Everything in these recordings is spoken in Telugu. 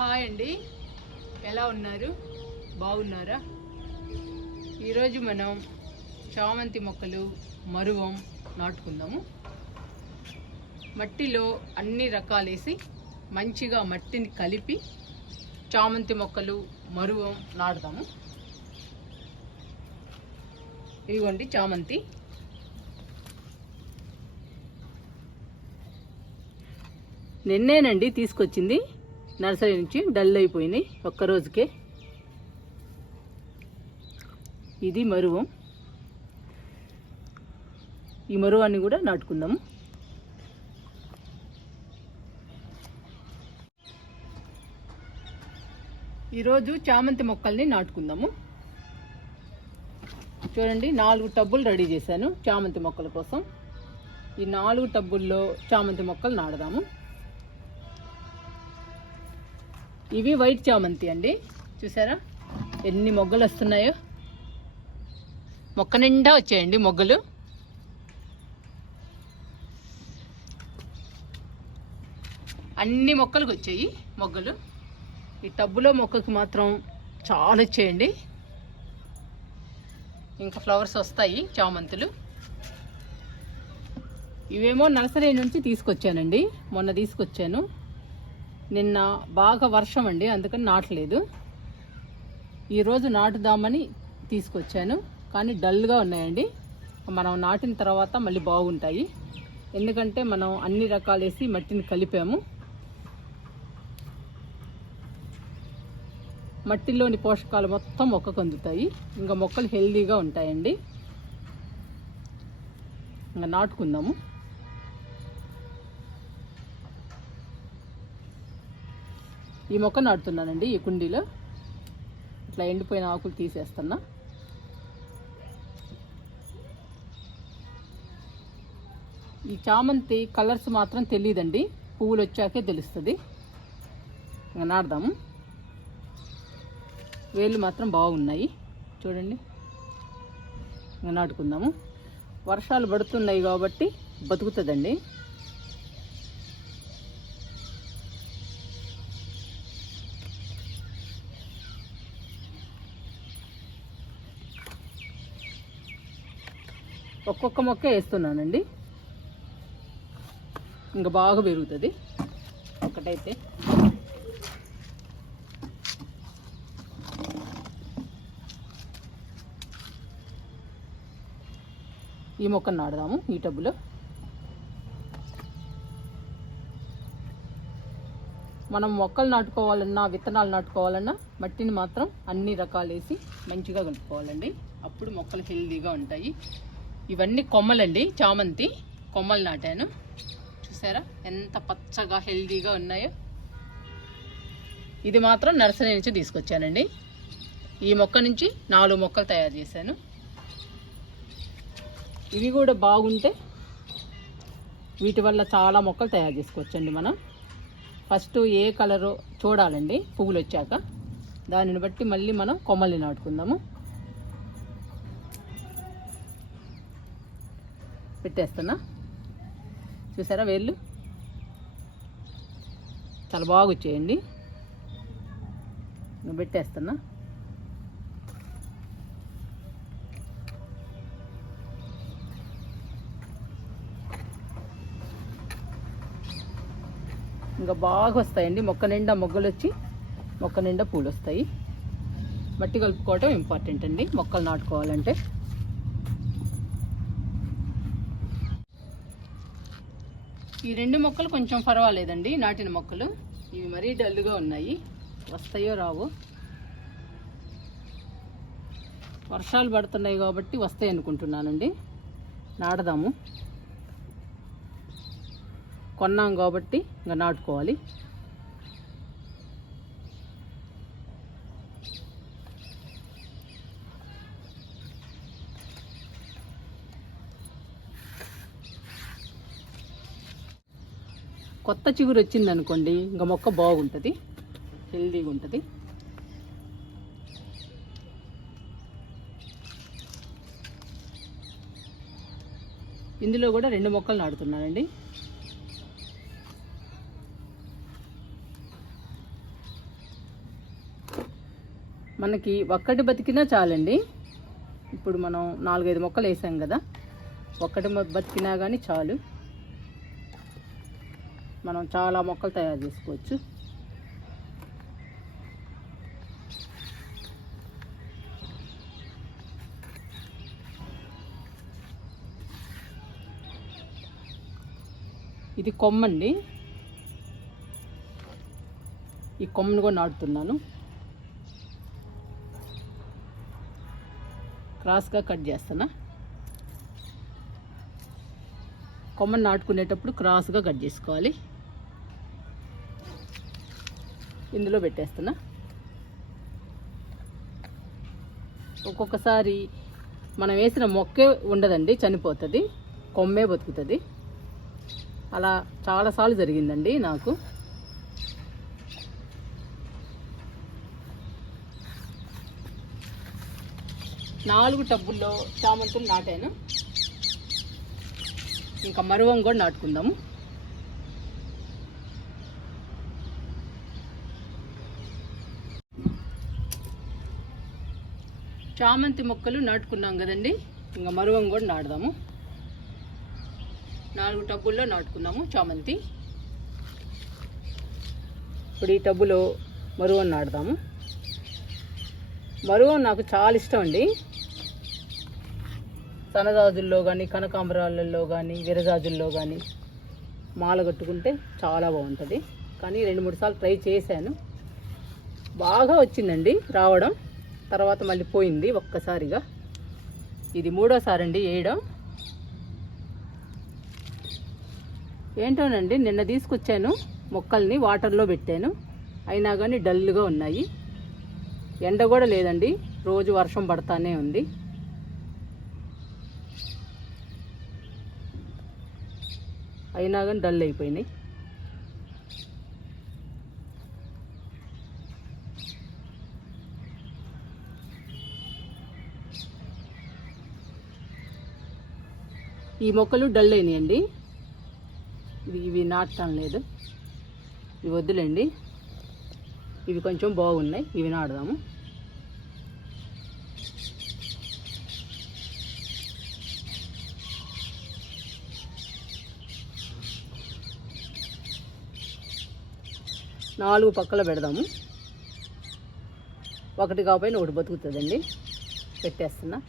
హాయ్ అండి. ఎలా ఉన్నారు? బాగున్నారా? ఈరోజు మనం చామంతి మొక్కలు మరువం నాటుకుందాము. మట్టిలో అన్ని రకాలేసి మంచిగా మట్టిని కలిపి చామంతి మొక్కలు మరువం నాటుదాము. ఇదిగోండి చామంతి. నిన్నేనండి తీసుకొచ్చింది. నర్సరీ నుంచి డల్ అయిపోయినాయి ఒక్క రోజుకే. ఇది మరువం. ఈ మరువాన్ని కూడా నాటుకుందాము. ఈరోజు చామంతి మొక్కల్ని నాటుకుందాము. చూడండి నాలుగు టబ్బులు రెడీ చేశాను చామంతి మొక్కల కోసం. ఈ నాలుగు టబ్బుల్లో చామంతి మొక్కలు నాడదాము ఇవి వైట్ చామంతి అండి. చూసారా? ఎన్ని మొగ్గలు వస్తున్నాయో. మొక్క నిండా వచ్చాయండి మొగ్గలు. అన్ని మొక్కలకు వచ్చాయి మొగ్గలు. ఈ టబ్బులో మొక్కకి మాత్రం చాలా వచ్చాయండి. ఇంకా ఫ్లవర్స్ వస్తాయి చామంతులు. ఇవేమో నర్సరీ నుంచి తీసుకొచ్చానండి. మొన్న తీసుకొచ్చాను. నిన్న బాగా వర్షం అండి అందుకని నాటలేదు. ఈరోజు నాటుదామని తీసుకొచ్చాను కానీ డల్గా ఉన్నాయండి. మనం నాటిన తర్వాత మళ్ళీ బాగుంటాయి. ఎందుకంటే మనం అన్ని రకాలు వేసి మట్టిని కలిపాము. మట్టిలోని పోషకాలు మొత్తం మొక్కకు అందుతాయి. ఇంకా మొక్కలు హెల్దీగా ఉంటాయండి. ఇంకా నాటుకుందాము. ఈ మొక్క నాటుతున్నానండి ఈ కుండీలో. ఇట్లా ఎండిపోయిన ఆకులు తీసేస్తున్నా. ఈ చామంతి కలర్స్ మాత్రం తెలియదండి పువ్వులు వచ్చాకే తెలుస్తుంది. ఇంకా నాడదాము వేళ్ళు మాత్రం బాగున్నాయి చూడండి. ఇంకా నాటుకుందాము. వర్షాలు పడుతున్నాయి కాబట్టి బతుకుతుందండి. ఒక్కొక్క మొక్క వేస్తున్నానండి. ఇంకా బాగా పెరుగుతుంది. ఒకటైతే. ఈ మొక్కను నాడదాము ఈ టబ్బులో. మనం మొక్కలు నాటుకోవాలన్నా విత్తనాలు నాటుకోవాలన్నా మట్టిని మాత్రం అన్ని రకాలు వేసి మంచిగా కలుపుకోవాలండి. అప్పుడు మొక్కలు హెల్దీగా ఉంటాయి. ఇవన్నీ కొమ్మలండి చామంతి కొమ్మలు నాటాను. చూసారా? ఎంత పచ్చగా హెల్దీగా ఉన్నాయో. ఇది మాత్రం నర్సరీ నుంచి తీసుకొచ్చానండి. ఈ మొక్క నుంచి నాలుగు మొక్కలు తయారు చేశాను. ఇవి కూడా బాగుంటే వీటి వల్ల చాలా మొక్కలు తయారు చేసుకోవచ్చండి మనం. ఫస్ట్ ఏ కలరో చూడాలండి పువ్వులు వచ్చాక. దానిని బట్టి మళ్ళీ మనం కొమ్మల్ని నాటుకుందాము. పెట్టేస్తున్నా. చూసారా వేళ్ళు? చాలా బాగా వచ్చేయండి. నువ్వు పెట్టేస్తున్నా. ఇంకా బాగా వస్తాయండి. మొక్క నిండా మొగ్గలు వచ్చి మొక్క నిండా పూలు వస్తాయి. మట్టి కలుపుకోవటం ఇంపార్టెంట్ అండి. మొక్కలు నాటుకోవాలంటే. ఈ రెండు మొక్కలు కొంచెం పర్వాలేదండి నాటిన మొక్కలు. ఇవి మరీ డల్గా ఉన్నాయి. వస్తాయో రావు. వర్షాలు పడుతున్నాయి కాబట్టి వస్తాయి అనుకుంటున్నానండి. నాడదాము కొన్నాం కాబట్టి ఇంకా నాటుకోవాలి. కొత్త చిగురు వచ్చింది అనుకోండి ఇంకా మొక్క బాగుంటుంది హెల్దీగా ఉంటుంది. ఇందులో కూడా రెండు మొక్కలు నాటుతున్నానండి. మనకి ఒక్కటి బతికినా చాలండి. ఇప్పుడు మనం నాలుగైదు మొక్కలు వేసాం కదా ఒక్కటి బతికినా కానీ చాలు. మనం చాలా మొక్కలు తయారు చేసుకోవచ్చు. ఇది కొమ్మండి. ఈ కొమ్మను కూడా నాటుతున్నాను. క్రాస్గా కట్ చేస్తానా కొమ్మను నాటుకునేటప్పుడు క్రాస్గా కట్ చేసుకోవాలి. ఇందులో పెట్టేస్తున్నా. ఒక్కొక్కసారి మనం వేసిన మొక్కే ఉండదండి చనిపోతుంది కొమ్మే బతుకుతుంది. అలా చాలాసార్లు జరిగిందండి నాకు. నాలుగు టబ్బుల్లో చామంతులు నాటాను. ఇంకా మరువం కూడా నాటుకుందాము. చామంతి మొక్కలు నాటుకున్నాం కదండి. ఇంకా మరువం కూడా నాటుదాము. నాలుగు టబ్బుల్లో నాటుకున్నాము చామంతి. ఇప్పుడు ఈ టబ్బులో మరువం నాటుదాము. మరువం నాకు చాలా ఇష్టం అండి. సనజాజుల్లో కానీ కనకాంబరాలలో కానీ విరజాజుల్లో కానీ మాల కట్టుకుంటే చాలా బాగుంటుంది. కానీ రెండు మూడు సార్లు ట్రై చేశాను. బాగా వచ్చిందండి రావడం. తర్వాత మళ్ళీ పోయింది ఒక్కసారిగా. ఇది మూడోసారి అండి వేయడం. ఏంటోనండి నిన్న తీసుకొచ్చాను మొక్కల్ని వాటర్లో పెట్టాను. అయినా కానీ డల్గా ఉన్నాయి. ఎండ కూడా లేదండి రోజు వర్షం పడతానే ఉంది. అయినా కానీ డల్ అయిపోయినాయి. ఈ మొక్కలు డల్ అయినాయండి. ఇవి ఇవి నాటడం లేదు. ఇవి వద్దులేండి. ఇవి కొంచెం బాగున్నాయి. ఇవి నాడదాము నాలుగు పక్కల పెడదాము. ఒకటి కాకపోయినా ఒకటి బతుకుతుందండి. పెట్టేస్తున్నా.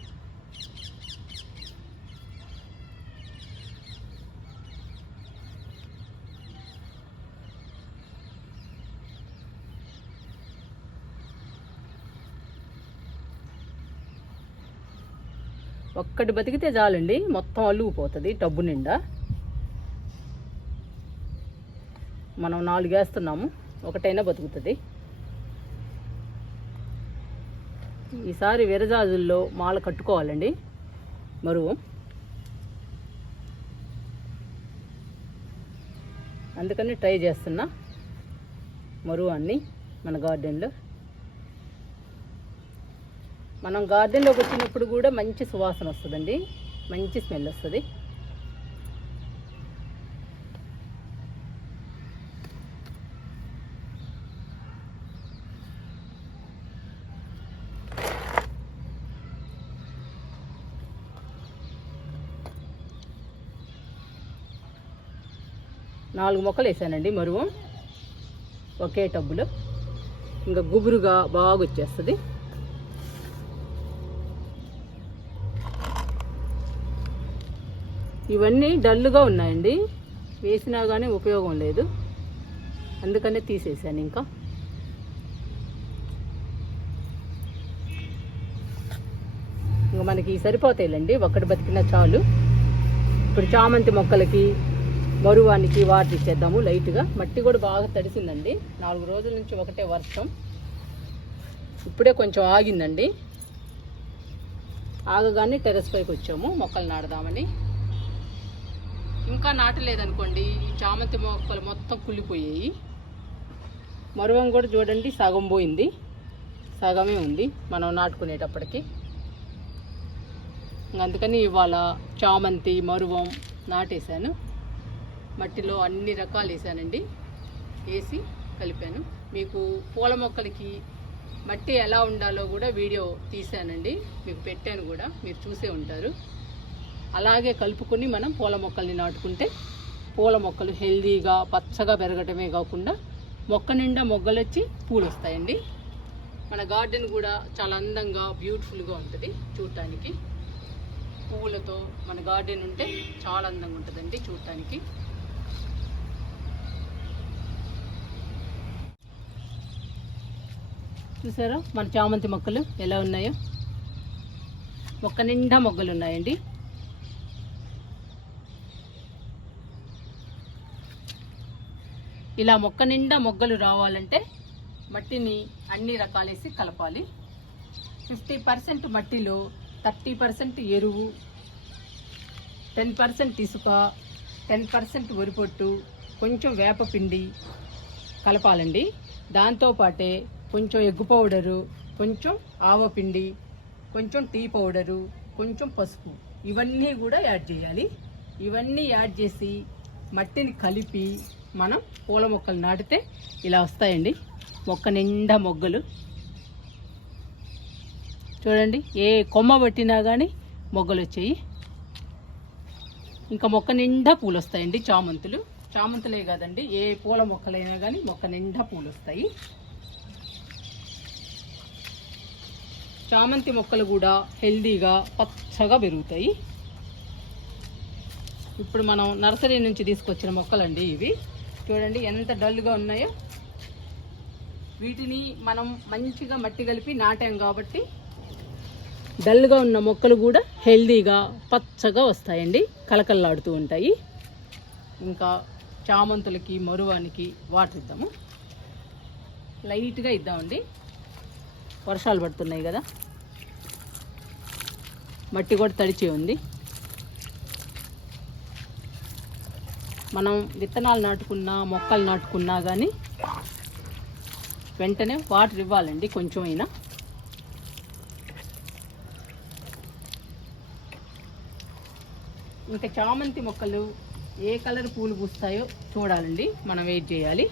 ఒక్కటి బతికితే చాలండి మొత్తం అల్లుకుపోతుంది టబ్బు నిండా. మనం నాలుగు వేస్తున్నాము ఒకటైనా బతుకుతుంది. ఈసారి విరజాజుల్లో మాల కట్టుకోవాలండి మరువు. అందుకని ట్రై చేస్తున్నా మరువు అన్ని మన గార్డెన్లో. మనం గార్డెన్లోకి వచ్చినప్పుడు కూడా మంచి సువాసన వస్తుందండి. మంచి స్మెల్ వస్తుంది. నాలుగు మొక్కలు వేసానండి మరువు. ఒకే టబ్బులో. ఇంకా గుబురుగా బాగా వచ్చేస్తుంది ఇవన్నీ డల్గా ఉన్నాయండి. వేసినా కానీ ఉపయోగం లేదు. అందుకనే తీసేసాను ఇంకా. ఇంకా మనకి సరిపోతాయిలండి. ఒక్కటి బతికినా చాలు. ఇప్పుడు చామంతి మొక్కలకి మరువానికి వాటర్ ఇచ్చేద్దాము లైట్గా. మట్టి కూడా బాగా తడిసిందండి. నాలుగు రోజుల నుంచి ఒకటే వర్షం. ఇప్పుడే కొంచెం ఆగిందండి. ఆగగానే టెరెస్ పైకి వచ్చాము. మొక్కలు నాడదామని ఇంకా నాటలేదనుకోండి ఈ చామంతి మొక్కలు మొత్తం కుళ్ళిపోయాయి. మరువం కూడా చూడండి సగం పోయింది. సగమే ఉంది మనం నాటుకునేటప్పటికి. అందుకని ఇవాళ చామంతి మరువం నాటేశాను. మట్టిలో అన్ని రకాలు వేసానండి. వేసి కలిపాను. మీకు పూల మొక్కలకి మట్టి ఎలా ఉండాలో కూడా వీడియో తీశానండి. మీకు పెట్టాను కూడా మీరు చూసే ఉంటారు. అలాగే కలుపుకొని మనం పూల మొక్కల్ని నాటుకుంటే పూల మొక్కలు హెల్దీగా పచ్చగా పెరగటమే కాకుండా మొక్క నిండా మొగ్గలు వచ్చి పూలు వస్తాయండి మన గార్డెన్ కూడా చాలా అందంగా బ్యూటిఫుల్గా ఉంటుంది చూడటానికి పువ్వులతో మన గార్డెన్ ఉంటే చాలా అందంగా ఉంటుందండి చూడటానికి చూసారా? మన చామంతి మొక్కలు ఎలా ఉన్నాయో? మొక్క నిండా మొగ్గలు ఉన్నాయండి ఇలా మొక్క నిండా మొగ్గలు రావాలంటే మట్టిని అన్ని రకాలేసి కలపాలి. ఫిఫ్టీ పర్సెంట్ మట్టిలో థర్టీ పర్సెంట్ ఎరువు టెన్ పర్సెంట్ ఇసుక టెన్ పర్సెంట్ వరిపొట్టు కొంచెం వేపపిండి కలపాలండి. దాంతోపాటే కొంచెం ఎగ్గు పౌడరు కొంచెం ఆవపిండి కొంచెం టీ పౌడరు కొంచెం పసుపు ఇవన్నీ కూడా యాడ్ చేయాలి. ఇవన్నీ యాడ్ చేసి మట్టిని కలిపి మనం పూల మొక్కలు నాటితే ఇలా వస్తాయండి. మొక్క నిండా మొగ్గలు. చూడండి ఏ కొమ్మ పట్టినా కానీ మొగ్గలు వచ్చాయి. ఇంకా మొక్క నిండా పూలు వస్తాయండి చామంతులు. చామంతులే కాదండి ఏ పూల మొక్కలైనా కానీ మొక్క నిండా పూలు వస్తాయి. చామంతి మొక్కలు కూడా హెల్దీగా పచ్చగా పెరుగుతాయి. ఇప్పుడు మనం నర్సరీ నుంచి తీసుకొచ్చిన మొక్కలండి ఇవి. చూడండి ఎంత డల్గా ఉన్నాయో. వీటిని మనం మంచిగా మట్టి కలిపి నాటాం కాబట్టి డల్గా ఉన్న మొక్కలు కూడా హెల్దీగా పచ్చగా వస్తాయండి. కలకల్లాడుతూ ఉంటాయి. ఇంకా చామంతులకి మరువానికి వాటర్ ఇద్దాము లైట్గా ఇద్దామండి. వర్షాలు పడుతున్నాయి కదా. మట్టి కూడా తడిచి ఉంది. మనం విత్తనాలు నాటుకున్నా మొక్కలు నాటుకున్నా కానీ వెంటనే వాటర్ ఇవ్వాలండి కొంచెం అయినా ఇంకా చామంతి మొక్కలు ఏ కలర్ పూలు పూస్తాయో చూడాలండి. మనం వెయిట్ చేయాలి.